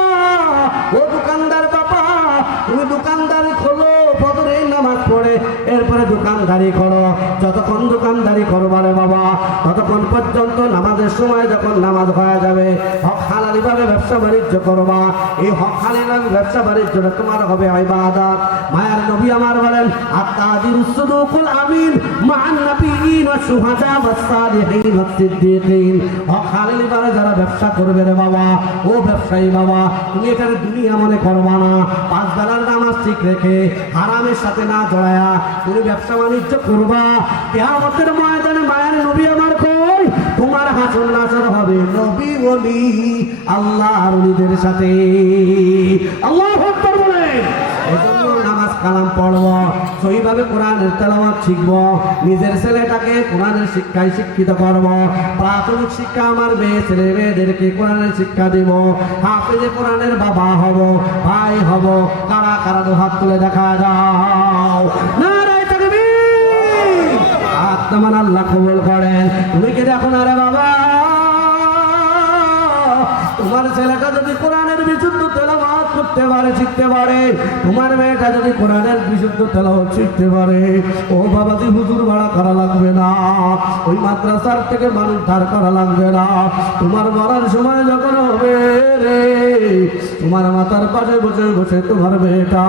ও দোকানদার বাবা, তুমি দোকানদারি খোলো, ফজরের নামাজ পড়ে এরপরে দোকানদারি করো। যতক্ষণ দোকানদারি করবা রে বাবা, ততক্ষণ পর্যন্ত নামাজের সময় যখন নামাজ হয়ে যাবে হক হালালি ভাবে ব্যবসা বাণিজ্য করবা। এই হক হালালি ভাবে ব্যবসা বাণিজ্য তোমার হবে ইবাদত। মায়ের নবী আমার বলেন, আত-তাজিরুস সুদুকুল আমিন মান নাবিয়িন ওয়া শুহাদা ওয়াস সালিহিন ওয়াস সিদ্দিকিন। হক হালালি ভাবে যারা ব্যবসা করবে রে বাবা, ও ব্যবসায়ী বাবা, তুমি এখানে দুনিয়া মনে করবা না। 5 বেলার নামাজ ঠিক রেখে হারামের সাথে না জড়ায়া তুমি ব্যবসা বাণিজ্য করবা। কিয়ামতের ময়দানে মায়ের নবী আমার কই, তোমার হাসর নাসর হবে নবী ওলি আল্লাহর ওলিদের সাথে। আল্লাহু আকবার বলেন। এজন্য নামাজ কালাম পড়ব, সহিভাবে কোরআনের তেলাওয়াত শিখব, নিজের ছেলেটাকে কোরআনের শিক্ষায় শিক্ষিত করব। প্রাথমিক শিক্ষা আমার মেয়ে ছেলে মেয়েদেরকে কোরআনের শিক্ষা দেব। হাফেজে কোরআনের বাবা হব, ভাই হব। কারা কারা হাত তুলে দেখা যাও। নারায়ে তাকবীর। আত্মান আল্লাহ কবুল করেন। তুমি কি দেখো না রে বাবা, তোমার ছেলেটা যদি কোরআনের বিশুদ্ধ তেলাওয়াত করতে পারে, শিখতে পারে, তোমার মেয়েটা যদি কোরআনের বিশুদ্ধ তেলাওয়াত শিখতে পারে, ও বাবাজি হুজুর ভাড়া করা লাগবে না, ওই মাদ্রাসার থেকে মানুষ ধার করা লাগবে না। তোমার মরার সময় যখন হবে রে, তোমার মাথার পাশে বসে বসে তোমার মেয়েটা,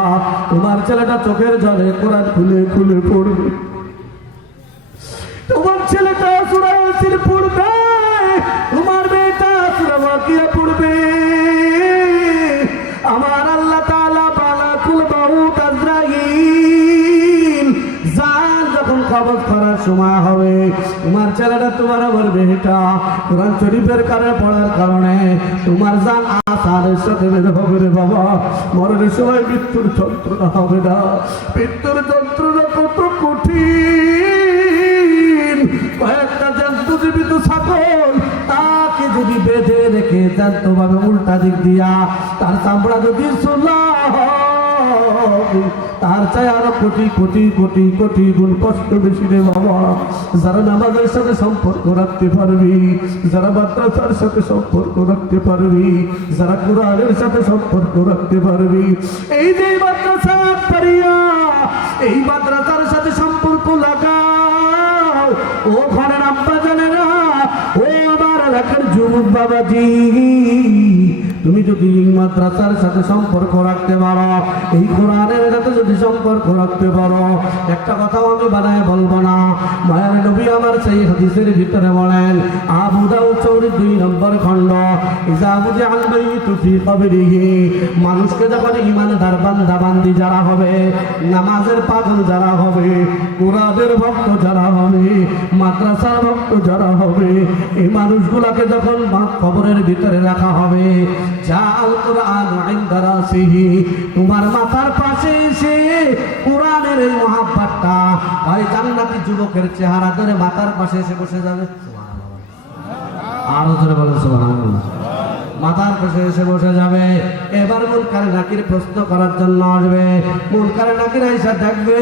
তোমার ছেলেটা চোখের জলে কোরআন খুলে খুলে পড়বে। তোমার ছেলেটা সূরা ইয়াসিন পড়বে, তোমার মেয়েটা সূরা ওয়াকিয়া পড়বে। আমার আল্লাহ তাআলা বালাকুল মাউত আজরাইল জান যখন কবজ করার সময় হবে, তোমার ছেলেটা তোমার আমার মেয়েটা কোরআন শরীফের কারণে পড়ার কারণে তোমার জান আসানের সাথে বের হবে রে বাবা। মরণের সময় মৃত্যুর যন্ত্রণা হবে না। মৃত্যুর যন্ত্রণা কত কঠিন। কয়েকটা জন্তু জীবিত ছাগল তাকে যদি বেঁধে রেখে জ্যান্ত ভাবে উল্টা দিক দিয়া তার চামড়া যদি সোলা তার চাই আরো কোটি কোটি কোটি কোটি গুণ কষ্ট বেশি রে বাবা। যারা নামাজের সাথে সম্পর্ক রাখতে পারবি, যারা মাদ্রাসার সাথে সম্পর্ক রাখতে পারবি, যারা কোরআনের সাথে সম্পর্ক রাখতে পারবি, এই যে মাদ্রাসা পারিয়া এই মাদ্রাসার সাথে সম্পর্ক লাগাও। ও ঘরের আব্বা জানেরা, ও আমার এলাকার যুবক বাবাজি, তুমি যদি এই মাদ্রাসার সাথে সম্পর্ক রাখতে পারো, এই কোরআনের সাথে যদি সম্পর্ক রাখতে পারো, একটা কথাও আমি বানায় বলবো না। মায়ের নবী আমার সেই হাদিসের ভিতরে বলেন, আবু দাউদ 2 নম্বর খণ্ড, ইজা বুজিআল মাইয়িতু ফি কবরিহি, মানুষকে যখন ঈমানদার বান্দা বান্দি যারা হবে, নামাজের পাগল যারা হবে, কোরআনের ভক্ত যারা হবে, মাদ্রাসার ভক্ত যারা হবে, এই মানুষগুলাকে যখন কবরের ভিতরে রাখা হবে, জাল কুরআন ইনদা রাসিহি, তোমার মাথার পাশে এসে কোরআনের এই মহাব্বতটা ওই জান্নাতি যুবকের চেহারা ধরে মাথার পাশে এসে বসে যাবে। সুবহানাল্লাহ। আরো জোরে বলেন সুবহানাল্লাহ। মাথার পাশে এসে বসে যাবে। এবার মুনকার নাকির প্রশ্ন করার জন্য আসবে। মুনকার নাকির আইসা দেখবে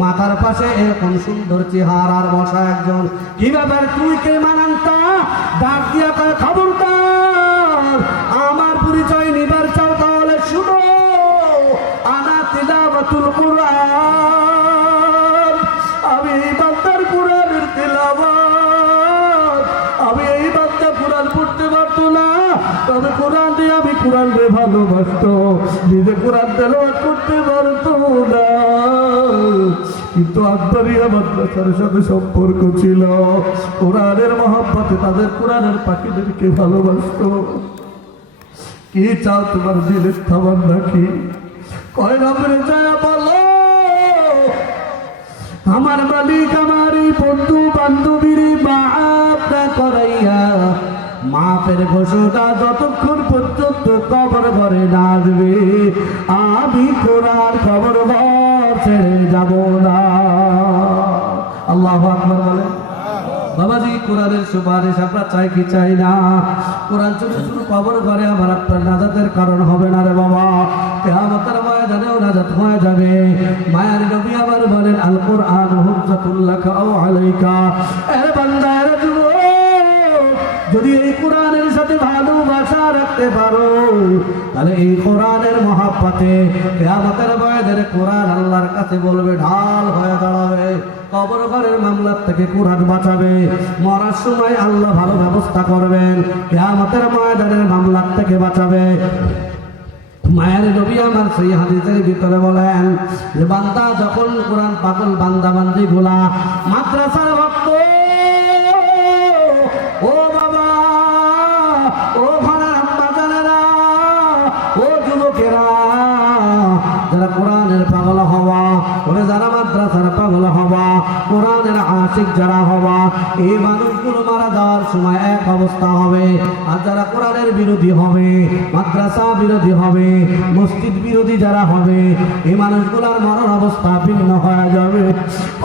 মাথার পাশে এরকম সুন্দর চেহারার বসা একজন। কি ব্যাপার, তুই কে মানান্তা? ডাক দিয়া কয়, খবরদার, আমার পরিচয় নিবার চাও তাহলে শুনো, আনা তিলাওয়াতুল কুরআন, আমি এই বান্দার কোরআনের তিলাওয়াত। আমি এই বান্দা কোরআন পড়তে পারতো না, তবে কোরআন দিয়ে আমি কোরআন রে ভালোবাসতো, নিজে কোরআন তেলাওয়াত করতে পারতো না, কিন্তু আকবরিয়া মাদ্রাসার সাথে সম্পর্ক ছিল, কোরআনের মহব্বতে তাদের কোরআনের পাখিদেরকে ভালোবাসতো। কি চাও তোমার দিলের থাবার নাকি? কয় নামে যায় বলো, আমার মালিক আমার এই বন্ধু বান্ধবীর মাফ না করাইয়া, মাফের ঘোষণা যতক্ষণ পর্যন্ত কবর ঘরে না আসবে, আমি কোরআন কবর ঘর ছেড়ে যাব না। আল্লাহু আকবার বলে। বাবাজি কোরআনের সুপারিশ আমরা চাই কি চাই না? কোরআন শুধু শুধু কবর ঘরে আমার আপনার নাজাতের কারণ হবে না রে বাবা, কিয়ামতের ময়দানেও নাজাত হয়ে যাবে। মায়ার নবী আবার বলেন আল কোরআন হুজ্জাতুল লাকা আও আলাইকা। এ বান্দা রে যুবক, যদি এই কোরআনের সাথে ভালোবাসা রাখতে পারো তাহলে এই কোরআনের মহাব্বতে কিয়ামতের ময়দানে কোরআন আল্লাহর কাছে বলবে, ঢাল হয়ে দাঁড়াবে। কবর ঘরের মামলার থেকে কোরআন বাঁচাবে। মরার সময় আল্লাহ ভালো ব্যবস্থা করবেন, কিয়ামতের ময়দানের মামলার থেকে বাঁচাবে। মায়ের নবী আমার সেই হাদিসের ভিতরে বলেন যে বান্দা যখন কোরআন পাগল বান্দা বান্দি গুলা মাদ্রাসার ভক্ত, ও বাবা, ও ভাড়া আম্মা জানেরা, ও যুবকেরা, যারা কোরআনের পাগল হওয়া, ওরে যারা মাদ্রাসার পাগল হওয়া, কোরআনের আশিক যারা হওয়া, এই মানুষগুলো মারা যাওয়ার সময় এক অবস্থা হবে। আর যারা কোরআনের বিরোধী হবে, মাদ্রাসা বিরোধী হবে, মসজিদ বিরোধী যারা হবে, এই মানুষগুলোর মরণ অবস্থা ভিন্ন হয়ে যাবে।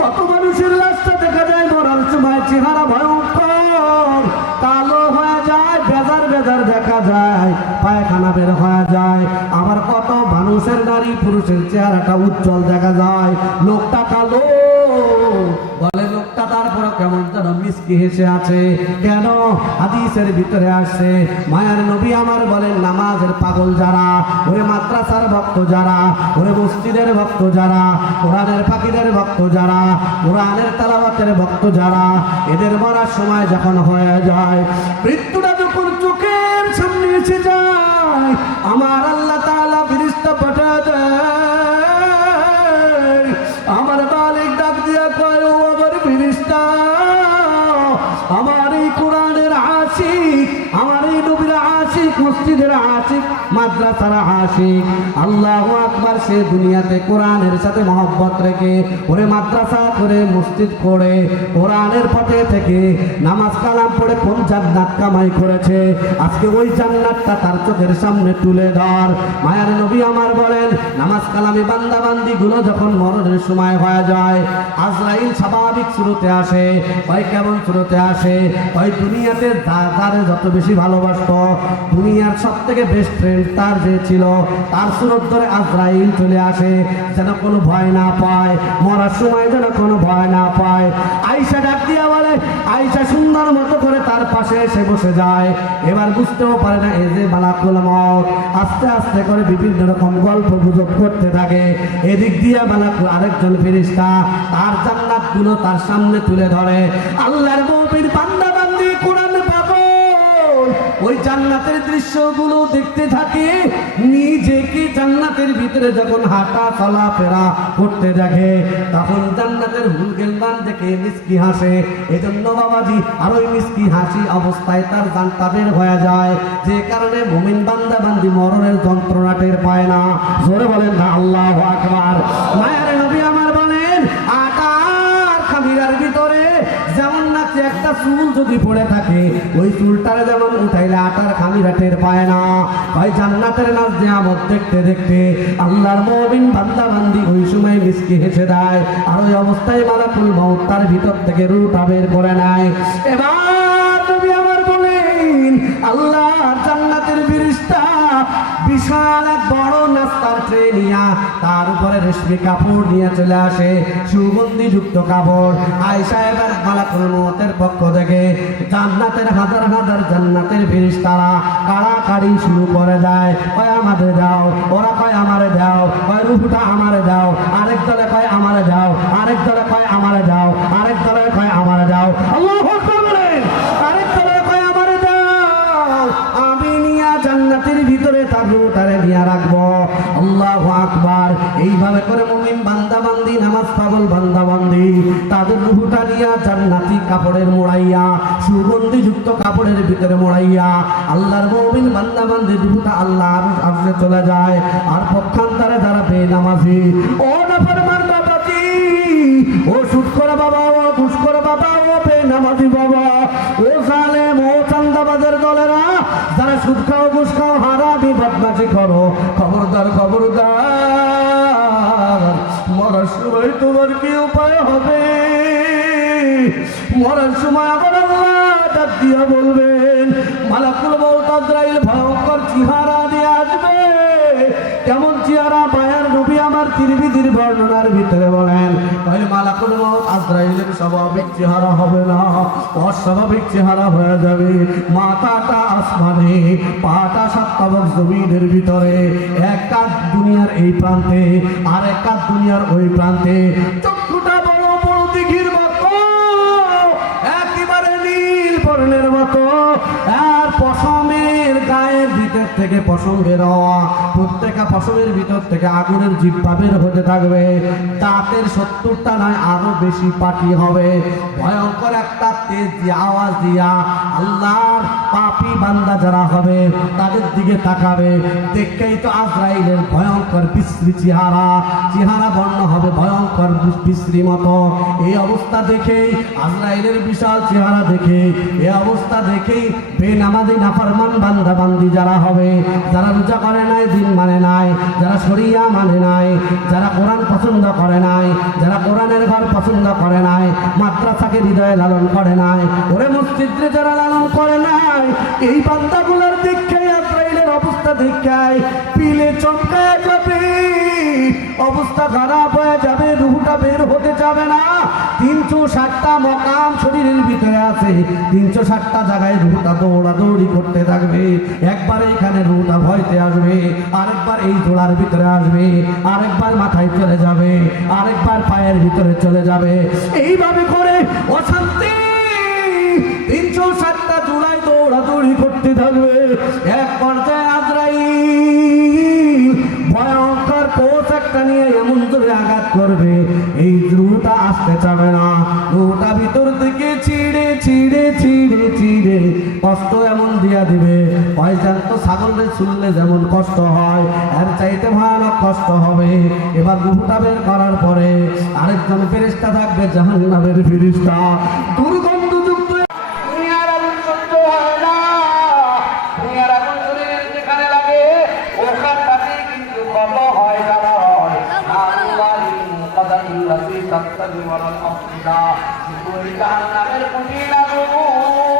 কত মানুষের লাশটা দেখা যায় মরার সময় চেহারা ভয়ঙ্কর কালো হয়ে যায়, বেজার বেজার দেখা যায়, পায়খানা বের হয়ে যায়। আবার কত মানুষের নারী পুরুষের চেহারাটা উজ্জ্বল দেখা যায়, লোকটা কালো, বলে লোকটা তারপর কেমন যেন মিষ্টি হেসে আছে। কেন? হাদিসের ভিতরে আসছে মায়ার নবী আমার বলেন নামাজের পাগল যারা, ওরে মাদ্রাসার ভক্ত যারা, ওরে মসজিদের ভক্ত যারা, কোরআনের পাখিদের ভক্ত যারা, কোরআনের তেলাওয়াতের ভক্ত যারা, এদের মরার সময় যখন হয়ে যায়, মৃত্যুটা যখন চোখের সামনে এসে যায়, আমার আল্লাহ তাআলা ফেরেশতা পাঠিয়ে দেয়। আমার মালিক ডাক দিয়া কয়, ও আমার ফেরেশতা, আমার এই কোরআনের আশিক, আমার এই নবীর আশিক, মসজিদের আশিক, মাদ্রাসার আশিক, আল্লাহু আকবার, সে দুনিয়াতে কোরআনের সাথে মহব্বত রেখে ওরে মাদ্রাসা করে, মসজিদ করে, কোরআনের পথে থেকে নামাজ কালাম পড়ে কোন জান্নাত কামাই করেছে, আজকে ওই জান্নাতটা তার চোখের সামনে তুলে ধর। মায়ার নবী আমার বলেন নামাজ কালামে বান্দা বান্দি গুলো যখন মরণের সময় হয়ে যায়, আজরাইল স্বাভাবিক শুরুতে আসে। হয় কেমন শুরুতে আসে? হয় দুনিয়াতে তারে যত বেশি ভালোবাসতো, দুনিয়ার সব থেকে বেস্ট ফ্রেন্ড তার যে ছিল, তার সুরত ধরে আজরাইল চলে আসে, যেন কোনো ভয় না পায়, মরার সময় যেন কোনো ভয় না পায়। আয়েশা ডাক দিয়া বলে, আয়েশা সুন্দর মতো করে তার পাশে এসে বসে যায়। এবার বুঝতেও পারে না এই যে মালাকুল মউত, আস্তে আস্তে করে বিভিন্ন রকম গল্প গুজব করতে থাকে। এদিক দিয়ে মালাকুল আরেকজন ফেরেশতা তার জান্নাত গুলো তার সামনে তুলে ধরে। আল্লাহর মুমিন বান্দা বান্দি কোরআন পাগল ওই জান্নাতের দৃশ্যগুলো দেখতে থাকে, নিজেকে জান্নাতের ভিতরে যখন হাঁটা চলাফেরা করতে দেখে, তখন জান্নাতের হুলগেলবান দেখে মিষ্টি হাসে। এজন্য বাবাজি আর ওই মিষ্টি হাসি অবস্থায় তার জানটা বের হয়ে যায়, যে কারণে মুমিন বান্দা বান্দি মরণের যন্ত্রণা টের পায় না। জোরে বলেন না আল্লাহু আকবার। মায়ের নবী আমার বলেন আটার খামিরার ভিতরে যেমন নাকি একটা চুল যদি পড়ে থাকে, ওই চুলটারে যেমন উঠাইলে আটার খামিরা টের পায় না। ওই জান্নাতের নাচ নিয়ামত দেখতে দেখতে আল্লাহর মুমিন বান্দা বান্দি ওই সময় মিষ্টি হেসে দেয়। আর ওই অবস্থায় মালাকুল মউত তার ভিতর থেকে রূহটা বের করে নেয়। এবার নবী আমার বলেন আল্লাহর জান্নাতের ফেরেশতা বিশাল এক বড় নাস্তার ট্রে নিয়া তার উপরে রেশমি কাপড় নিয়ে চলে আসে, সুগন্ধি যুক্ত কাপড়। আয়েশা এবার মালাকুল মউতের পক্ষ থেকে জান্নাতের হাজার হাজার জান্নাতের ফেরেশতারা কাড়াকাড়ি শুরু করে দেয়, কয় আমাদের দাও, ওরা কয় আমারে দাও, কয় রূহটা আমারে দাও, আরেক দলে কয় আমারে দাও, আরেক দলে কয় আমারে দাও, আরেক দলে কয় আমারে দাও। আল্লাহু আকবার বলেন। আরেক দলে কয় আমারে দাও, আমি নিয়া জান্নাতের ভিতরে তার রূহটারে নিয়ে রাখবো। আল্লাহু আকবার। এইভাবে করে মুমিন বান্দা বান্দি, নামাজ পাগল বান্দা বান্দি তাদের রূহটা নিয়া জান্নাতি কাপড়ের মোড়াইয়া, সুগন্ধি যুক্ত কাপড়ের ভিতরে মোড়াইয়া আল্লাহর মুমিন বান্দা বান্দি রূহটা আল্লাহর আরশে চলে যায়। আর পক্ষান্তরে যারা বেনামাজি, ও নাফরমান বাবাজি, ও সুদ করে বাবা, ও ঘুষ করে বাবা, ও বেনামাজি বাবা, ও জালেম, ও চান্দাবাজের দলেরা, যারা সুদ খাও, ঘুষ খাও, হারামি বদমাশি করো, খবরদার খবরদার, মরার সময় তোমার কি উপায় হবে? মরার সময় আবার আল্লাহ ডাক দিয়া বলবেন, মালাকুল মউত আজরাইল ভয়ঙ্কর চেহারা নিয়ে আসবে। কেমন চেহারা? মায়ার নবী আমার তিরমিজির বর্ণনার ভিতরে বলেন, ওই মালাকুল মউত আজরাইলের স্বাভাবিক চেহারা হবে না, অস্বাভাবিক চেহারা হয়ে যাবে। মাথাটা আসমানে, পাটা সাতটাবক জমিনের ভিতরে, এক কাঁধ দুনিয়ার এই প্রান্তে আর এক কাঁধ দুনিয়ার ওই প্রান্তে। চক্ষুটা বড় বড় দিঘির মতো, একেবারে নীল বর্ণের মতো। আর পশমের গায়ের ভিতর থেকে পশম বের হওয়া, প্রত্যেকটা পশমের ভিতর থেকে আগুনের জিহ্বা বের হতে থাকবে। দাঁতের 70টা নয় আরো বেশি পাটি হবে। ভয়ঙ্কর একটা তেজ দিয়ে আওয়াজ দিয়া আল্লাহর পাপী বান্দা যারা হবে তাদের দিকে তাকাবে। দেখেই তো আজরাইলের ভয়ঙ্কর বিশ্রী চেহারা, চেহারা বর্ণ হবে ভয়ঙ্কর বিশ্রী মতো। এই অবস্থা দেখেই আজরাইলের বিশাল চেহারা দেখে, এই অবস্থা দেখেই বেনামাজি নাফরমান বান্দা বান্দি যারা হবে, যারা রোজা করে নাই, দিন মানে নাই, যারা শরিয়া মানে নাই, যারা কোরআন পছন্দ করে নাই, যারা কোরআনের ঘর পছন্দ করে নাই, মাদ্রাসাকে হৃদয়ে লালন করে নাই, ওরে মসজিদে যারা লালন করে নাই, এই বান্দাগুলোর দীক্ষায় আজরাইলের অবস্থা দীক্ষায় পিলে চমকায় যাবে, অবস্থা খারাপ হয়ে যাবে, রুহটা বের হতে যাবে না। 360টা মকাম শরীরের ভিতরে আছে, 360টা জায়গায় রুহটা দৌড়াদৌড়ি করতে থাকবে। একবার এখানে রুহটা ভয়তে আসবে, আরেকবার এই জোড়ার ভিতরে আসবে, আরেকবার মাথায় চলে যাবে, আরেকবার পায়ের ভিতরে চলে যাবে। এইভাবে করে অশান্তি 360টা জোড়ায় দৌড়াদৌড়ি করতে থাকবে। এক পর্যায়ে আজরাইল ভয়ঙ্কর কোষ একটা নিয়ে এমন জোরে আঘাত করবে, এই রুহটা আসতে চাবে না। রুহটা ভিতর থেকে ছিঁড়ে ছিঁড়ে ছিঁড়ে ছিঁড়ে কষ্ট এমন দিয়া দিবে, পয়সান্ত ছাগলের শুনলে যেমন কষ্ট হয় এর চাইতে ভয়ানক কষ্ট হবে। এবার রুহটা বের করার পরে আরেকজন ফেরেশতা থাকবে, জাহান্নামের ফেরেশতা। দুর্গন্ধযুক্ত দুনিয়ার আগুন সহ্য হয় না, দুনিয়ার আগুন শরীরের যেখানে লাগে ওখানটাতেই কিন্তু কত হয় জানা হয়। আল্লাহিল মুকাদ্দাসিল্লাতি তাত্তাবি ওয়াল আফিদা, ওই জাহান্নামের কঠিন আগুন